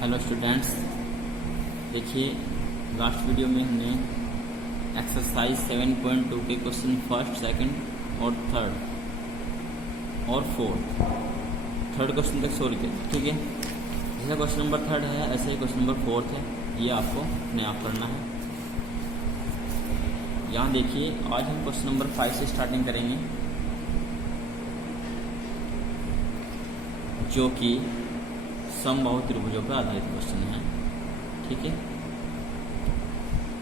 Hello students, देखिए last video में हमने एक्सरसाइज 7.2 के क्वेश्चन फर्स्ट, सेकंड और थर्ड और फोर्थ थर्ड क्वेश्चन तक सोल्व किया। ठीक है, जैसा क्वेश्चन नंबर थर्ड है ऐसे ही क्वेश्चन नंबर फोर्थ है, ये आपको अपने आप करना है। यहाँ देखिए, आज हम क्वेश्चन नंबर 5 से स्टार्टिंग करेंगे, जो कि समबाहु त्रिभुजों पर आधारित क्वेश्चन है। ठीक है,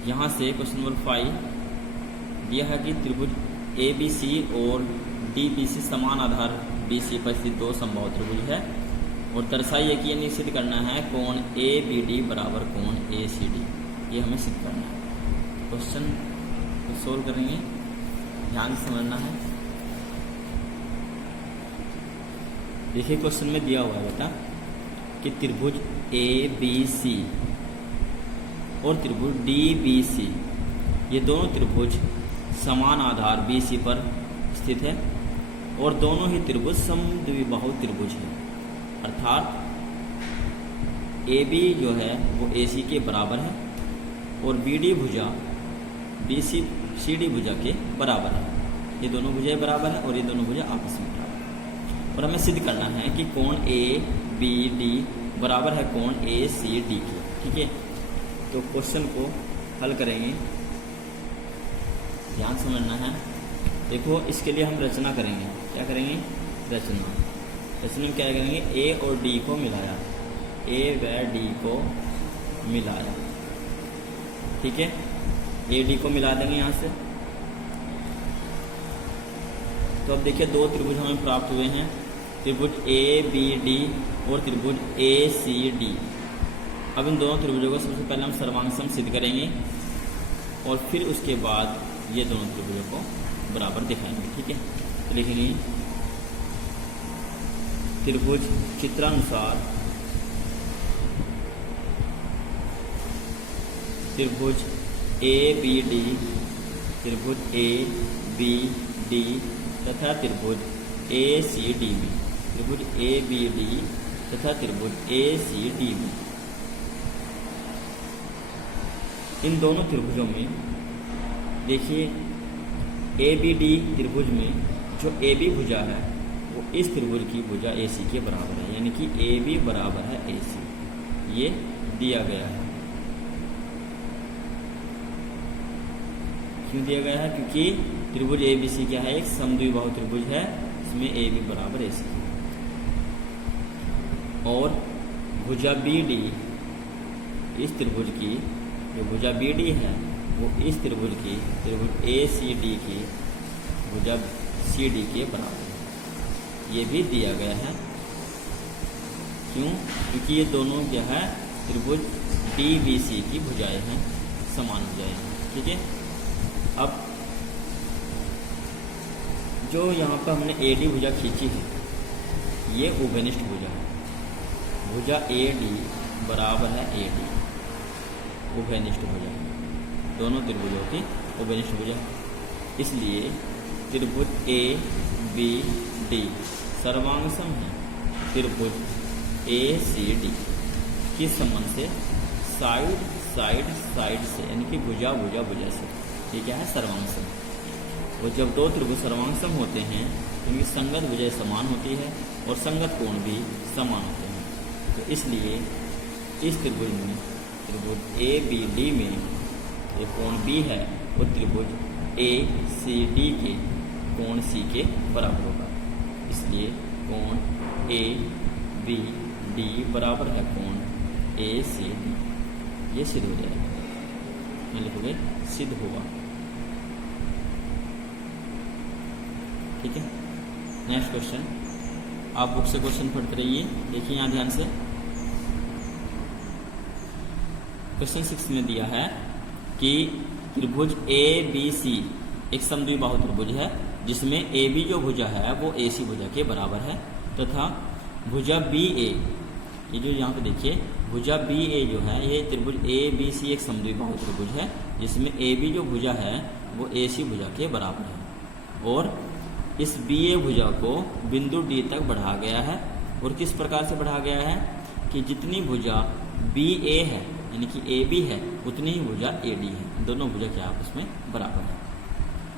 यहाँ से क्वेश्चन नंबर 5 दिया है कि त्रिभुज ABC और DBC समान आधार BC पर स्थित दो समबाहु त्रिभुज है और दर्शाइए कि यह निश्चित करना है कोण ABD बराबर कोण ACD। ये हमें सिद्ध करना है। क्वेश्चन को सोल्व करेंगे, ध्यान से समझना है। देखिए क्वेश्चन में दिया हुआ है बेटा कि त्रिभुज ABC और त्रिभुज DBC, ये दोनों त्रिभुज समान आधार BC पर स्थित है और दोनों ही त्रिभुज समद्विबाहु त्रिभुज है। अर्थात AB जो है वो AC के बराबर है और BD भुजा BC CD भुजा के बराबर है। ये दोनों भुजाएं बराबर है और ये दोनों भुजा आपस में बराबर है। और हमें सिद्ध करना है कि कोण ABD बराबर है कोण ACD के। ठीक है, तो क्वेश्चन को हल करेंगे, ध्यान समझना है। देखो, इसके लिए हम रचना करेंगे। क्या करेंगे? रचना में क्या करेंगे? A और D को मिलाया, A व D को मिलाया। ठीक है, AD को मिला देंगे यहाँ से। तो अब देखिए, दो त्रिभुज हमें प्राप्त हुए हैं, त्रिभुज ABD और त्रिभुज ACD। अब इन दोनों त्रिभुजों को सबसे पहले हम सर्वांग सम सिद्ध करेंगे और फिर उसके बाद ये दोनों त्रिभुजों को बराबर दिखाएंगे। ठीक है, तो लिखेंगे त्रिभुज चित्रानुसार त्रिभुज ABD, त्रिभुज ABD तथा त्रिभुज ACD में, त्रिभुज ABD तथा त्रिभुज ACD में, इन दोनों त्रिभुजों में देखिए ABD त्रिभुज में जो AB भुजा है वो इस त्रिभुज की भुजा AC के बराबर है, यानी कि AB बराबर है AC। ये दिया गया है। क्यों दिया गया है? क्योंकि त्रिभुज ABC क्या है? एक समद्विबाहु त्रिभुज है, इसमें AB बराबर AC और भुजा BD, इस त्रिभुज की जो भुजा BD है वो इस त्रिभुज की, त्रिभुज ACD की भुजा CD के बराबर है। ये भी दिया गया है। क्यों? क्योंकि ये दोनों क्या है? त्रिभुज DBC की भुजाएं हैं, समान भुजाएं हैं। ठीक है, अब जो यहाँ पर हमने AD भुजा खींची है, ये उभयनिष्ठ भुजा है। भुजा AD बराबर है AD, उभयनिष्ठ भुजा, दोनों त्रिभुजों की उभयनिष्ठ भुजा। इसलिए त्रिभुज ABD सर्वांग सम है त्रिभुज ACD किस संबंध से? साइड साइड साइड से, यानी कि भुजा भुजा भुजा से। ये क्या है? सर्वांग सम। और जब दो त्रिभुज सर्वांग सम होते हैं तो इनकी संगत भुजाएं समान होती है और संगत कोण भी समान होते हैं। तो इसलिए इस त्रिभुज में, त्रिभुज ABD में ये कोण B है और त्रिभुज ACD के कोण C के बराबर होगा। इसलिए कोण ABD बराबर है कोण ACD। ये सिद्ध हो जाएगा, मैं लिखोगे सिद्ध होगा। ठीक है, नेक्स्ट क्वेश्चन। आप बुक से क्वेश्चन पढ़ते रहिए। देखिए यहाँ ध्यान से, क्वेश्चन 6 में दिया है कि त्रिभुज ABC एक समद्विबाहु त्रिभुज है जिसमें AB जो भुजा है वो AC भुजा के बराबर है तथा भुजा BA, ये जो यहाँ पे देखिए भुजा BA जो है, ये त्रिभुज ABC एक समद्विबाहु त्रिभुज है जिसमें AB जो भुजा है वो AC भुजा के बराबर है और इस BA भुजा को बिंदु D तक बढ़ा गया है। और किस प्रकार से बढ़ा गया है कि जितनी भुजा बी ए है यानी कि ए बी है उतनी ही भुजा ए डी है, दोनों भुजा क्या आपस में बराबर है।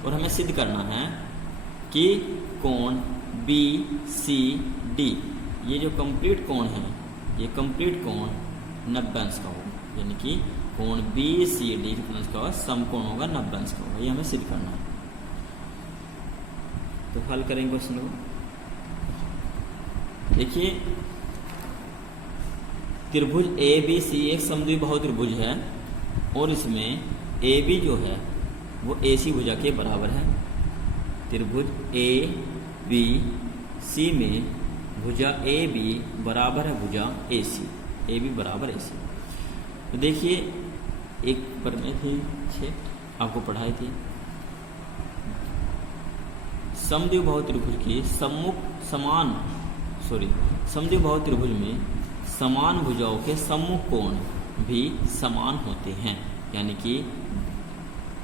और हमें सिद्ध करना है कि कोण बी सी डी, ये जो कंप्लीट कोण है ये कंप्लीट कोण 90 अंश का होगा, यानी कि कोण बी सी डी कितना का होगा, समकोण होगा 90 अंश का होगा। ये हमें सिद्ध करना है। तो हल करेंगे क्वेश्चन को। देखिए त्रिभुज ए बी सी एक समद्विबाहु त्रिभुज है और इसमें ए बी जो है वो ए सी भुजा के बराबर है। त्रिभुज ए बी सी में भुजा ए बी बराबर है भुजा ए सी, ए बी बराबर ए सी। तो देखिए एक पढ़ने थी 6 आपको पढ़ाई थी, समद्विबाहु त्रिभुज की समद्विबाहु त्रिभुज में समान भुजाओं के सम्मुख कोण भी समान होते हैं, यानी कि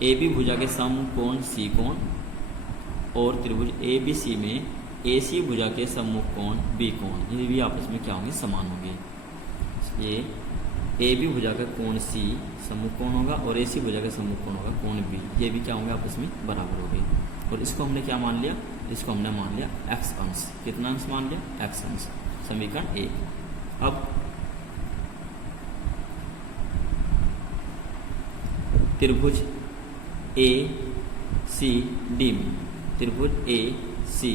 ए बी भुजा के सम्मुख कोण सी कोण और त्रिभुज ए बी सी में ए सी भुजा के सम्मुख कोण बी कोण, ये भी आपस में क्या होंगे, समान होंगे। ये ए बी भुजा का कोण सी सम्मुख कोण होगा और ए सी भुजा का सम्मुख कोण होगा कोण बी, ये भी क्या होंगे, आपस में बराबर हो गए। और इसको हमने क्या मान लिया, इसको हमने मान लिया एक्स अंश। कितना अंश मान लिया, एक्स अंश, समीकरण 1। अब त्रिभुज ए सी डी में, त्रिभुज ए सी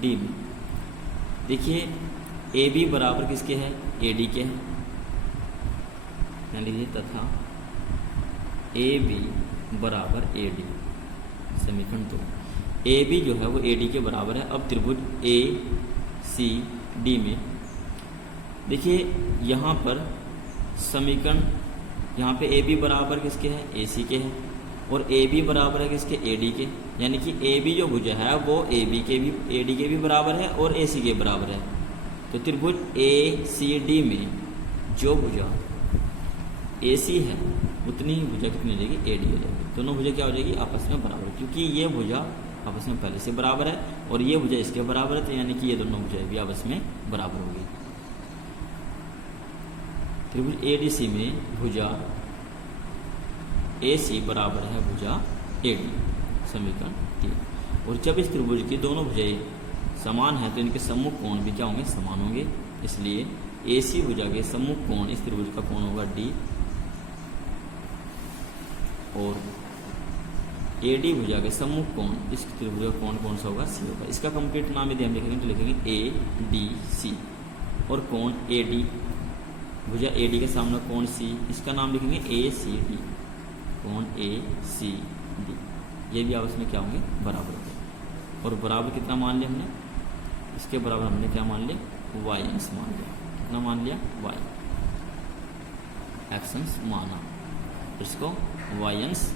डी में देखिए ए बी बराबर किसके है, ए डी के है, ध्यान लीजिए, तथा ए बी बराबर ए डी, समीकरण 2। ए बी जो है वो ए डी के बराबर है। अब त्रिभुज ए सी डी में देखिए यहाँ पर समीकरण, यहाँ पे ए बी बराबर किसके है, ए सी के है और ए बी बराबर है किसके, ए डी के, यानी कि ए बी जो भुजा है वो ए डी के भी बराबर है और ए सी के बराबर है। तो त्रिभुज ए सी डी में जो भुजा ए सी है उतनी ही भुजा कितनी हो जाएगी, ए डी हो जाएगी। दोनों भुजा क्या हो जाएगी, आपस में बराबर, क्योंकि ये भुजा आपस में पहले से बराबर है और ये भुजा इसके बराबर है, तो यानी कि ये दोनों भुजाएं भी आपस में बराबर होगी। त्रिभुज ए डी सी में भुजा ए सी बराबर है भुजा ए डी, समीकरण 3। और जब इस त्रिभुज की दोनों भुजाएं समान है तो इनके सम्मुख कोण भी क्या होंगे, समान होंगे। इसलिए ए सी भुजा के सम्मुख कोण इस त्रिभुज का कोण होगा डी और ए डी भुजा के सम्मुख कोण इस त्रिभुज का कोण कौन सा होगा, सी होगा। इसका कंप्लीट नाम यदि हम लिखेंगे तो लिखेंगे ए डी सी और कोण ए डी, भुजा ए डी के सामने कोण सी, इसका नाम लिखेंगे ए सी डी, कोण ए सी डी, ये भी आपस में क्या होंगे, बराबर होंगे। और बराबर कितना मान लिया हमने, इसके बराबर हमने क्या मान लिया, वाई अंश मान लिया। कितना मान लिया, वाई, एक्स अंश माना, इसको वाई अंश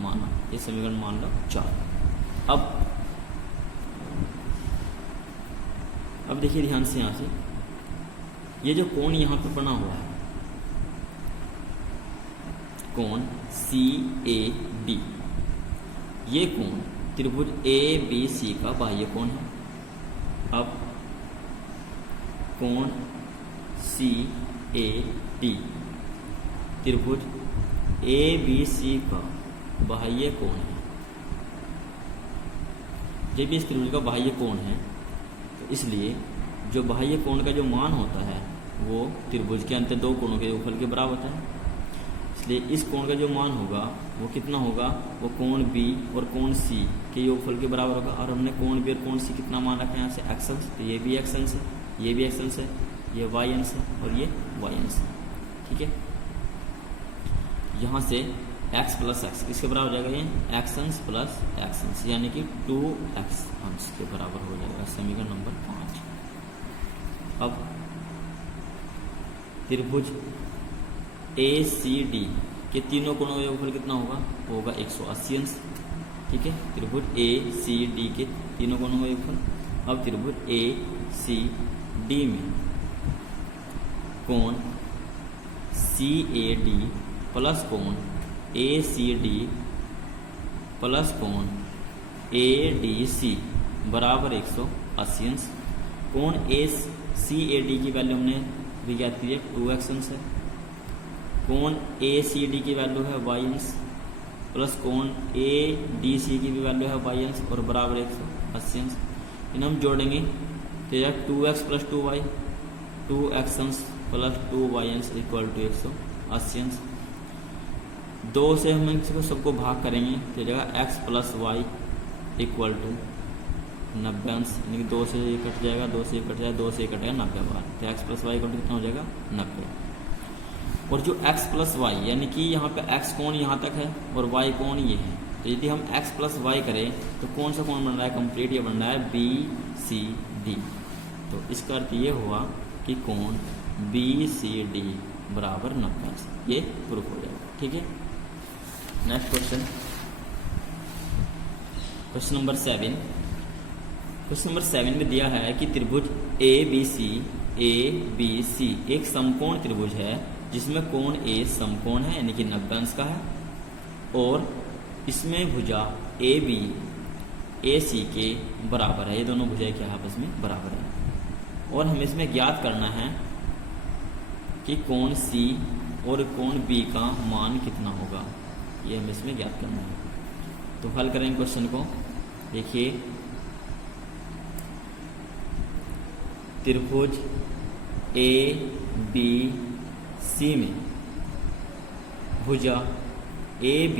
माना। ये समीकरण मान लो 4। अब देखिए ध्यान से, यहाँ से ये जो कोण यहाँ पर बना हुआ है, कोण सी ए डी, ये कोण त्रिभुज ए बी सी का बाह्य कोण है। अब कोण सी ए डी त्रिभुज ए बी सी का बाह्य कोण है। जब इस त्रिभुज का बाह्य कोण है तो इसलिए जो बाह्य कोण का जो मान होता है वो त्रिभुज के अंत दो कोणों के योगफल के बराबर होता है। इसलिए इस कोण का जो मान होगा वो कितना होगा, वो कोण बी और कोण सी के योगफल के बराबर होगा। और हमने कोण बी और कोण सी कितना मान रखा है यहाँ से, एक्स अंश, तो ये भी एक्स अंश है, ये भी एक्स अंश है, ये वाई अंश है और ये वाई अंश है। ठीक है, यहाँ से x प्लस एक्स किसके बराबर हो जाएगा, ये एक्स अंश प्लस एक्स अंश, यानी कि 2x अंश के बराबर हो जाएगा, समीकरण नंबर 5। अब त्रिभुज ए सी डी के तीनों कोणों का योगफल कितना होगा, होगा 180 अंश। ठीक है, त्रिभुज ए सी डी के तीनों कोणों का योगफल। अब त्रिभुज ए सी डी में कोण सी ए डी प्लस कोण ए सी डी प्लस कोण ए डी सी बराबर 180 अंश। कोण ए सी ए डी की वैल्यू हमने भी ज्ञात कीजिए, 2x अंश है। कोण ACD की वैल्यू है y अंश प्लस कोण ADC की भी वैल्यू है y अंश और बराबर 180 अंश। इन्हें हम जोड़ेंगे तो यह 2x प्लस 2y, 2x अंश प्लस 2y अंश इक्वल टू 180 अंश। 2 से हम इसको सबको भाग करेंगे तो जगह x plus Y equal to 90 अंश, यानी कि 2 से ये कट जाएगा, 2 से ये कट जाएगा, 2 से ये कटेगा 90 बार, तो x plus Y equal to कितना हो जाएगा 90। और जो x प्लस वाई यानी कि यहाँ पे x कोण यहाँ तक है और y कोण ये है, तो यदि हम x प्लस वाई करें तो कौन सा कोण बन रहा है कंप्लीट, ये बन रहा है BCD। तो इसका अर्थ ये हुआ कि कोण BCD बराबर 90 अंश, ये प्रूफ हो जाएगा। ठीक है, next question, question number 7। Question number 7 में दिया है कि त्रिभुज ABC एक समकोण त्रिभुज है जिसमें कोण A समकोण है यानी कि 90 अंश का है और इसमें भुजा AB AC के बराबर है। ये दोनों भुजाएं क्या आपस में बराबर है और हमें इसमें ज्ञात करना है कि कोण C और कोण B का मान कितना होगा, ये हमें इसमें ज्ञात करना है। तो हल करेंगे क्वेश्चन को। देखिए, त्रिभुज ABC में भुजा AB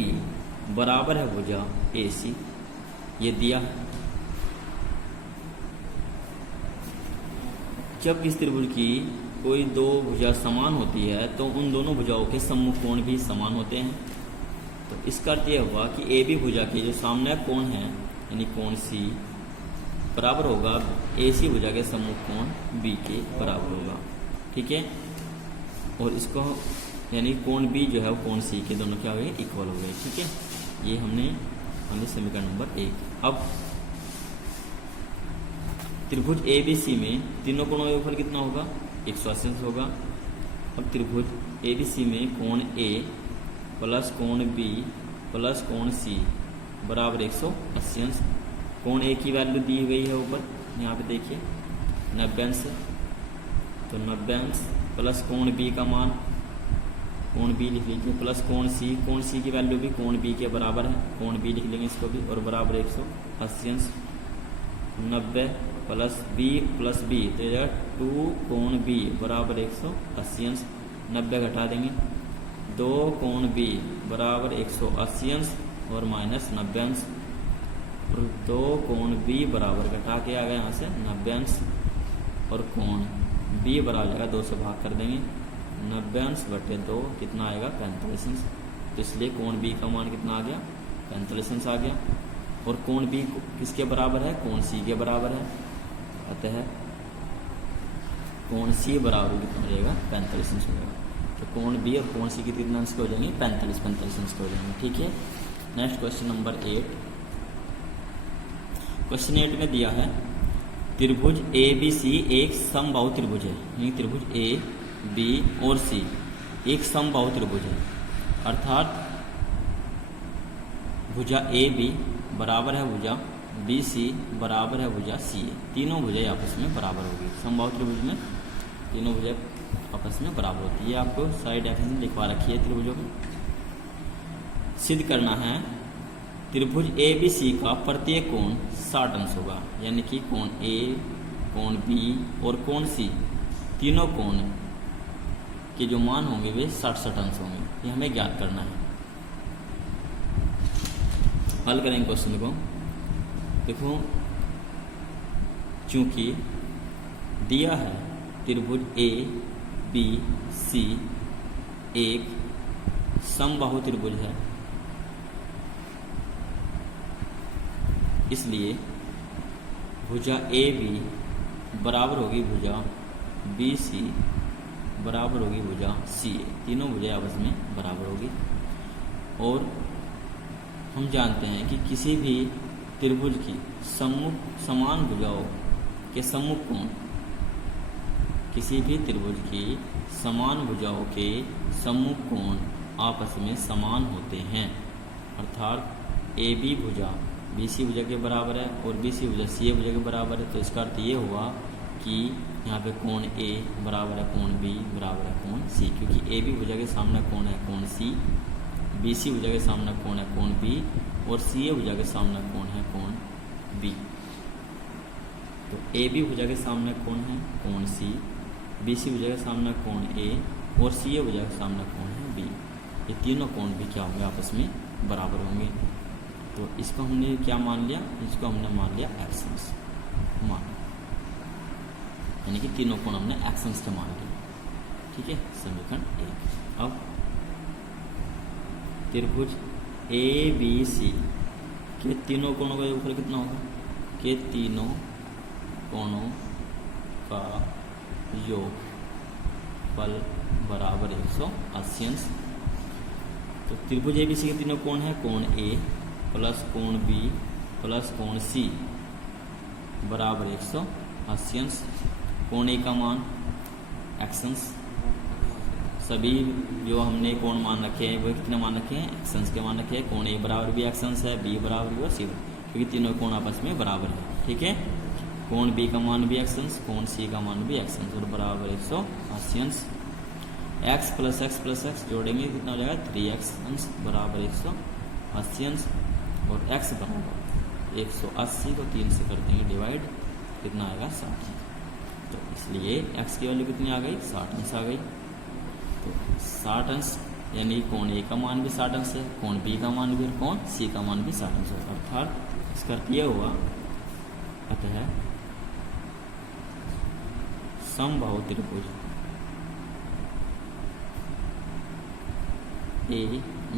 बराबर है भुजा AC, ये दिया है। जब इस त्रिभुज की कोई दो भुजा समान होती है तो उन दोनों भुजाओं के सम्मुख कोण भी समान होते हैं। तो इसका अर्थ यह हुआ कि AB भुजा के जो सामने कोण है यानी कोण C बराबर होगा AC भुजा के सम्मुख कोण B के बराबर होगा। ठीक है, और इसको यानी कोण B जो है वो कोण C के दोनों क्या हो गए, इक्वल हो गए। ठीक है, ये हमने समीकरण नंबर 1। अब त्रिभुज ABC में तीनों कोणों का योगफल कितना होगा, 180 अंश होगा। अब त्रिभुज ABC में कोण A प्लस कोण B प्लस कोण C बराबर 180 अंश। कोण A की वैल्यू दी गई है ऊपर, यहाँ पे देखिए 90 अंश है, तो 90 अंश प्लस कोण B का मान, कोण B लिख लीजिए, प्लस कोण C की वैल्यू भी कोण B के बराबर है, कोण B लिख लेंगे इसको भी, और बराबर 180 अंश। 90 प्लस B तो यह 2 कोण B बराबर 180 अंश। 90 घटा देंगे, 2 कोण B बराबर 180 अंश और माइनस 90 अंश, और 2 कोण B बराबर घटा के आ गया यहाँ से 90 अंश, और कोण B बराबर जाएगा 2 से भाग कर देंगे, 90 अंश बटे 2 कितना आएगा 45 अंश। तो इसलिए कोण B का मान कितना आ गया, 45 अंश आ गया। और कोण B किसके बराबर है, कोण C के बराबर है, अतः कोण C बराबर कितना हो जाएगा 45 अंश हो जाएगा। तो कोण B और कोण C के कितना अंश हो जाएंगे, 45 अंश हो जाएंगे। ठीक है, नेक्स्ट क्वेश्चन नंबर 8। क्वेश्चन 8 में दिया है त्रिभुज ABC एक समबाहु त्रिभुज है, यानी त्रिभुज A B और C एक समबाहु त्रिभुज है, अर्थात भुजा AB बराबर है भुजा BC बराबर है भुजा CA। तीनों भुजाएं आपस में बराबर होगी। समबाहु त्रिभुज में तीनों भुजाएं आपस में बराबर होती है। आपको सारी डेफिनेशन लिखवा रखी है त्रिभुजों की। सिद्ध करना है त्रिभुज ABC का प्रत्येक कोण 60 अंश होगा, यानी कि कोण A, कोण B और कोण C तीनों कोण के जो मान होंगे वे 60 अंश होंगे। ये हमें ज्ञात करना है। हल करेंगे क्वेश्चन को। देखो, चूंकि दिया है त्रिभुज A B C एक समबाहु त्रिभुज है, इसलिए भुजा AB बराबर होगी भुजा BC बराबर होगी भुजा CA। तीनों भुजाएं आपस में बराबर होगी। और हम जानते हैं कि किसी भी त्रिभुज की समान भुजाओं के सम्मुख कोण, किसी भी त्रिभुज की समान भुजाओं के सम्मुख कोण आपस में समान होते हैं, अर्थात AB भुजा BC भुजा के बराबर है और BC भुजा CA भुजा के बराबर है। तो इसका अर्थ ये हुआ कि यहाँ पे कोण ए बराबर है कोण बी बराबर है कोण सी, क्योंकि ए बी भुजा के सामने कोण है कोण सी, बी सी भुजा के सामने कोण है कोण बी, और सी ए भुजा के सामने कोण है कोण बी। तो ए बी भुजा के सामने कोण है कोण सी, बी सी भुजा के सामने कोण ए, और सी ए भुजा के सामने कोण है बी। ये तीनों कोण भी क्या होंगे, आपस में बराबर होंगे। तो इसको हमने क्या मान लिया, इसको हमने मान लिया एक्शंस मान, यानी कि तीनों कोण हमने एक्शंस के मान लिए। ठीक है, समीकरण 1। अब त्रिभुज ए बी सी के तीनों कोणों का ऊपर कितना होगा, के तीनों कोणों का योग फल बराबर 180 अंश। तो त्रिभुज ए बी सी के तीनों कोण है कोण ए प्लस कोण बी प्लस कोण सी बराबर 180 अंश। कोण ए का मान एक्शंस, सभी जो हमने कोण मान रखे हैं वो कितने मान रखे हैं, एक्शंस के मान रखे हैं। कोण ए बराबर भी एक्शंस है, बी बराबर भी और सी, क्योंकि तीनों कोण आपस में बराबर है। ठीक है, कोण बी का मान भी एक्शंस, कोण सी का मान भी एक्शंस, और बराबर 180 अंश। एक्स प्लस एक्स जोड़ेंगे कितना हो जाएगा 3x अंश बराबर 180 अंश, और x बराबर 180 को 3 से कर देंगे डिवाइड, कितना आएगा 60। तो इसलिए x की वैल्यू कितनी आ गई, 60 अंश आ गई। तो 60 अंश यानी कोण ए का मान भी 60 अंश है, कोण बी का मान भी और कोण सी का मान भी 60 अंश है। अर्थात इसका अर्थ यह हुआ, अतः समबाहु त्रिभुज ए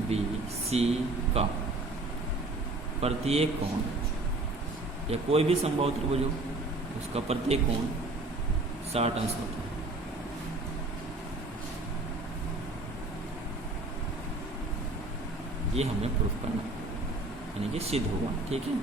बी सी का प्रत्येक कोण, या कोई भी समबाहु त्रिभुज हो उसका प्रत्येक कोण 60 अंश होता है। ये हमें प्रूफ करना है, यानी कि सिद्ध हुआ। ठीक है।